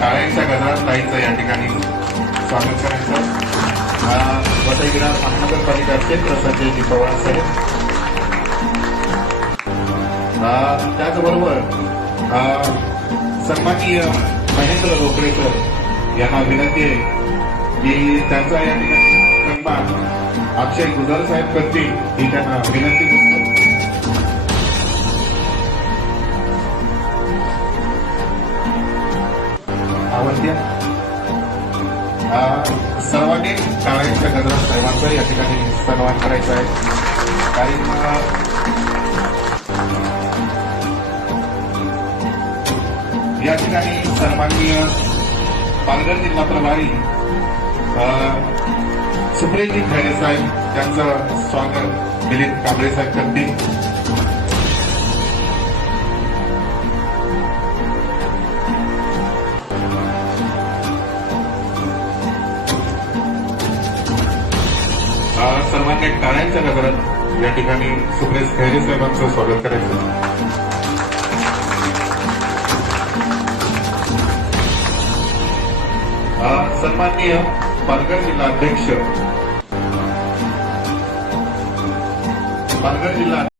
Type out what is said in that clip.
टाळ्यांच्या गजरात ताईंचं या ठिकाणी स्वागत करायचं. वसई विरार महानगरपालिकाचे प्रशासक पवार साहेब, त्याचबरोबर सन्माननीय महेंद्र रोकडेकर यांना विनंती आहे की त्यांचा या ठिकाणी सन्मान अक्षय गुजर साहेब करतील ही त्यांना विनंती करतो. आवडत्या सर्वांनी टाळ्यांच्या गजरात साहेबांचा या ठिकाणी सन्मान करायचा आहे. काही या ठिकाणी सन्माननीय पालघर जिल्हा प्रभारी सुप्रियजी खैरे साहेब त्यांचं स्वागत मिलिंद कांबळे साहेब करतील. सर्वांनी टाळ्यांच्या गजरात या ठिकाणी सुप्रियजी खैरे साहेबांचं स्वागत करायचं. सन्माननीय पालघर जिल्हा